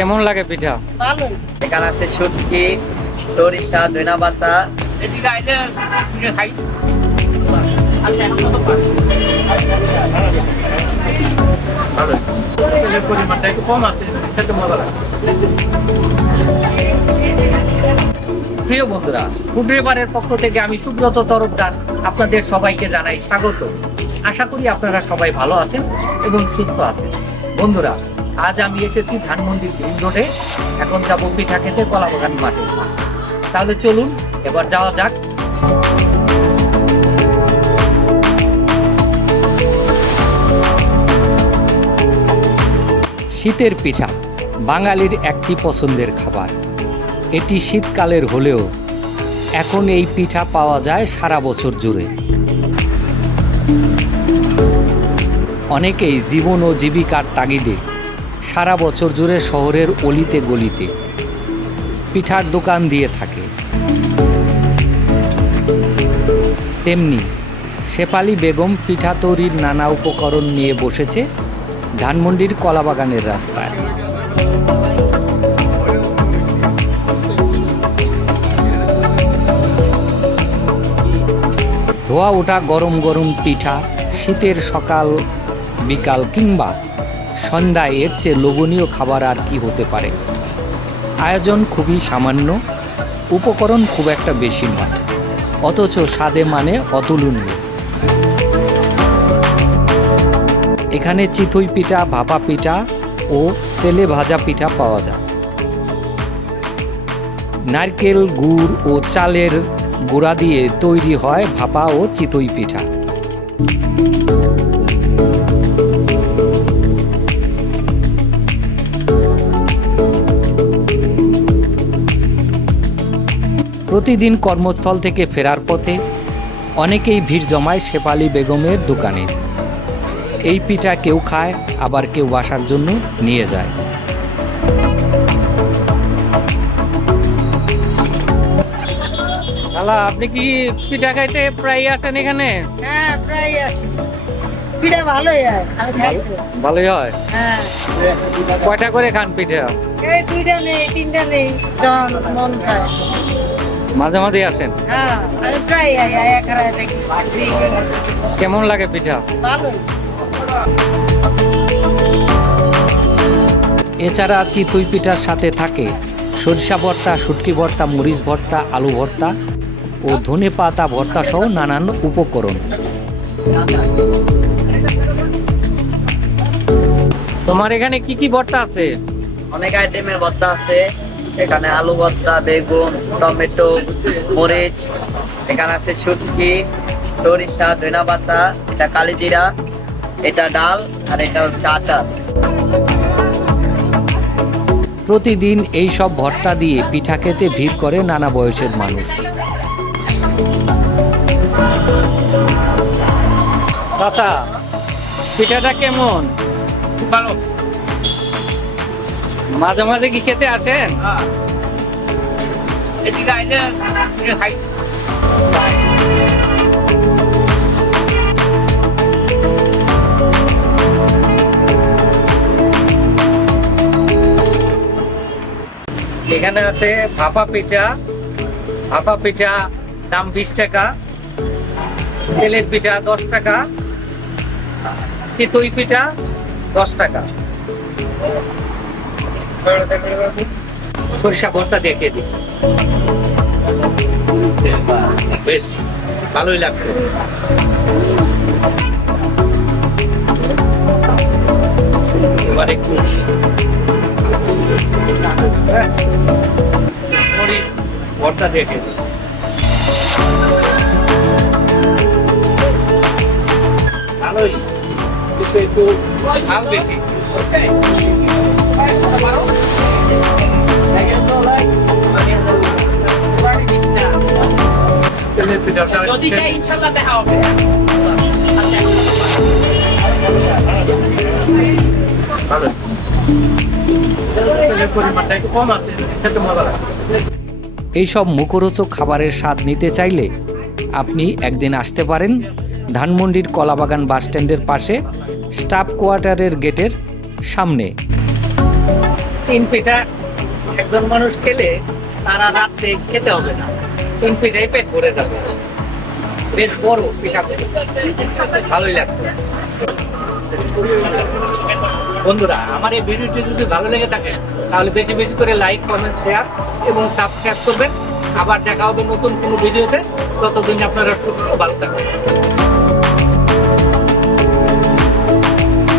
কেমন লাগে পিঠা? ভালো। এখানে আছে শুটকি সরিষা ধনা পাতা। প্রিয় বন্ধুরা ফুডরিবারের পক্ষ থেকে আমি সুব্রত তরফদার আপনাদের সবাইকে জানাই স্বাগত। আশা করি আপনারা সবাই ভালো আছেন এবং সুস্থ আছেন। বন্ধুরা আজ আমি এসেছি ধানমন্ডি গ্রিন রোডে। এখন যাব পিঠা খেতে কলাবাগান মাঠে। তাহলে চলুন, এবার যাওয়া যাক। শীতের পিঠা, বাঙালির একটি পছন্দের খাবার। এটি শীতকালের হলেও এখন এই পিঠা পাওয়া যায় সারা বছর জুড়ে। অনেকেই জীবন ও জীবিকার তাগিদে সারা বছর জুড়ে শহরের অলিতে গলিতে পিঠার দোকান দিয়ে থাকে। তেমনি শেফালি বেগম পিঠা তৈরির নানা উপকরণ নিয়ে বসেছে ধানমন্ডির কলাবাগানের রাস্তায়। ধোয়া ওঠা গরম গরম পিঠা শীতের সকাল, বিকাল কিংবা সন্ধ্যায় এর চেয়ে লোভনীয় খাবার আর কি হতে পারে? আয়োজন খুবই সামান্য, উপকরণ খুব একটা বেশি নয়, অথচ স্বাদে মানে অতুলনীয়। এখানে চিতই পিঠা, ভাপা পিঠা ও তেলে ভাজা পিঠা পাওয়া যায়। নারকেল, গুড় ও চালের গুঁড়া দিয়ে তৈরি হয় ভাপা ও চিতই পিঠা। প্রতিদিন কর্মস্থল থেকে ফেরার পথে অনেকেই ভিড় জমায় শেফালি বেগমের দোকানে। এই পিঠা কেউ খায় আবার কেউ বাসার জন্য নিয়ে যায়। খালা আপনি কি পিঠা খাইতে প্রায় আসেন এখানে? হ্যাঁ প্রায় পিঠা ভালোই হয় ভালোই হয়? হ্যাঁ। কয়টা করে খান পিঠা? এই দুইটা নেই তিনটা নেই মন চায়। মাঝে মাঝে আসেন? হ্যাঁ কেমন লাগে পিঠা? এছাড়া চিতই পিঠার সাথে থাকে। সরিষা ভর্তা শুটকি ভর্তা মরিচ ভর্তা আলু ভর্তা ও ধনে পাতা ভর্তা সহ নানান উপকরণ। তোমার এখানে কি কি ভর্তা আছে? অনেক আইটেমের ভর্তা আছে। এখানে আলু ভর্তা বেগুন টমেটো মরিচ এখানে আছে শুটকি সরিষা ধনা পাতা এটা কালিজিরা এটা ডাল আর এটা হচ্ছে আচার। প্রতিদিন এই সব ভর্তা দিয়ে পিঠা খেতে ভিড় করে নানা বয়সের মানুষ। চাচা পিঠাটা কেমন? ভালো। মাঝে মাঝে কি খেতে আসেন? এখানে আছে ভাপা পিঠা। ভাপা পিঠা দাম বিশ টাকা। তেলের পিঠা দশ টাকা। চিতই পিঠা দশ টাকা। সরিষা ভর্তা দেখে দিই। বেশ, ভালোই লাগছে। এবার ভর্তা দেখে দিই। ভালোই, কিন্তু একটু ঝাল বেশি। এইসব মুখরোচক খাবারের স্বাদ নিতে চাইলে আপনি একদিন আসতে পারেন ধানমন্ডির কলাবাগান বাসস্ট্যান্ডের পাশে স্টাফ কোয়ার্টারের গেটের সামনে। তিন পিঠা একজন মানুষ খেলে তারা রাত্রে খেতে হবে না। তিন পিঠাই পেট ভরে যাবে। বেশ বড় পিঠা ভালোই লাগছে। বন্ধুরা, আমার এই ভিডিওটি যদি ভালো লেগে থাকে, তাহলে বেশি বেশি করে লাইক কমেন্ট শেয়ার এবং সাবস্ক্রাইব করবেন। আবার দেখা হবে নতুন কোনো ভিডিওতে। ততদিন আপনারা সুস্থ ভালো থাকবেন।